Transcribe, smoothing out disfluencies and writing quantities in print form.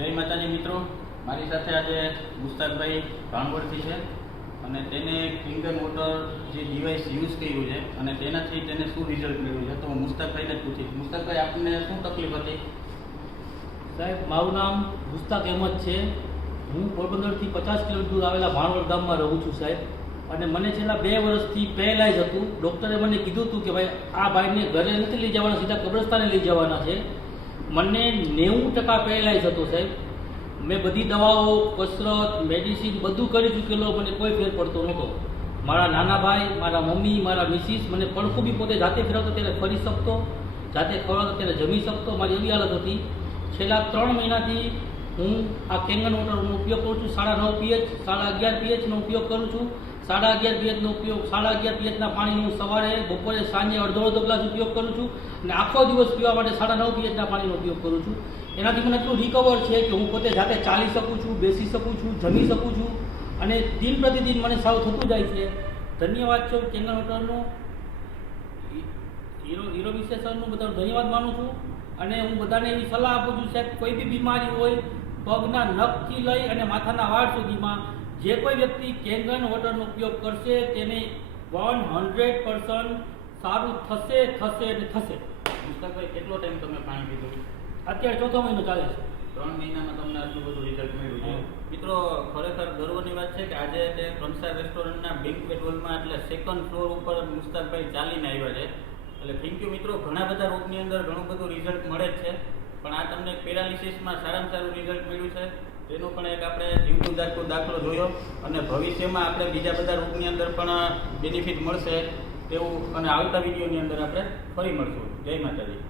જય માતાજી મિત્રો, મારી સાથે આજે મુસ્તાકભાઈ ભાણવડથી છે અને તેને ફિંગર મોટર જે ડિવાઇસ યુઝ કર્યું છે અને તેનાથી તેને શું રિઝલ્ટ મળ્યું છે તો હું મુસ્તાકભાઈને જ પૂછીશ. મુસ્તાકભાઈ, આપને શું તકલીફ હતી? સાહેબ, મારું નામ મુસ્તાક અહેમદ છે. હું પોરબંદરથી 50 કિલોમીટર દૂર આવેલા ભાણવડ ગામમાં રહું છું સાહેબ. અને મને છેલ્લા 2 વર્ષથી પેરાલાઇઝ હતું. ડૉક્ટરે મને કીધું હતું કે ભાઈ આ ભાઈને ઘરે નથી લઈ જવાના, સીધા કબ્રસ્તાને લઈ જવાના છે. મને 90% પેરાલાઇઝ હતો સાહેબ. મેં બધી દવાઓ, કસરત, મેડિસિન બધું કરી ચૂકેલો, મને કોઈ ફેર પડતો નહોતો. મારા નાના ભાઈ, મારા મમ્મી, મારા મિસિસ મને પડખું બી પોતે જાતે ફેરવતો ત્યારે ફરી શકતો, જાતે ખવડાવતો ત્યારે જમી શકતો. મારી એવી હાલત હતી. છેલ્લા 3 મહિનાથી હું આ કેંગન વોટરનો ઉપયોગ કરું છું. 9.5 pH, 11.5 pHનો ઉપયોગ કરું છું. 11.5 pHનો ઉપયોગ, 11.5 pHના પાણીનો હું સવારે, બપોરે, સાંજે અડધો ગ્લાસ ઉપયોગ કરું છું અને આખો દિવસ પીવા માટે 9.5 pHના પાણીનો ઉપયોગ કરું છું. એનાથી મને એટલું રિકવર છે કે હું પોતે જાતે ચાલી શકું છું, બેસી શકું છું, જમી શકું છું અને દિન પ્રતિદિન મને સારું થતું જાય છે. ધન્યવાદ છો કેંગન વોટરનો, હીરો વિશેષણનું બધાનો ધન્યવાદ માનું છું. અને હું બધાને એવી સલાહ આપું છું સાહેબ, કોઈ બી બીમારી હોય, પગના નખથી લઈ અને માથાના વાળ સુધીમાં જે કોઈ વ્યક્તિ કેંગન વોટરનો ઉપયોગ કરશે તેને 100% સારું થશે અને થશે. મુસ્તાકભાઈ, કેટલો ટાઈમ તમે પાણી પીધું? અત્યારે 4થો મહિનો ચાલે છે. 3 મહિનામાં તમને આટલું બધું રિઝલ્ટ મળ્યું છે. મિત્રો, ખરેખર ગર્વની વાત છે કે આજે તે કંસાર રેસ્ટોરન્ટના બેન્ક્વેટ હોલમાં એટલે 2nd ફ્લોર ઉપર મુસ્તાકભાઈ ચાલીને આવ્યા છે. એટલે થેન્ક યુ મિત્રો. ઘણા બધા રોગની અંદર ઘણું બધું રિઝલ્ટ મળે જ છે, પણ આ તમને પેરાલિસિસમાં સારામાં સારું રિઝલ્ટ મળ્યું છે. તેનો પણ એક આપણે જીવતું જાગતો દાખલો જોયો અને ભવિષ્યમાં આપણે બીજા બધા રોગની અંદર પણ બેનિફિટ મળશે તેવું અને આવતા વિડીયોની અંદર આપણે ફરી મળશું. જય માતાજી.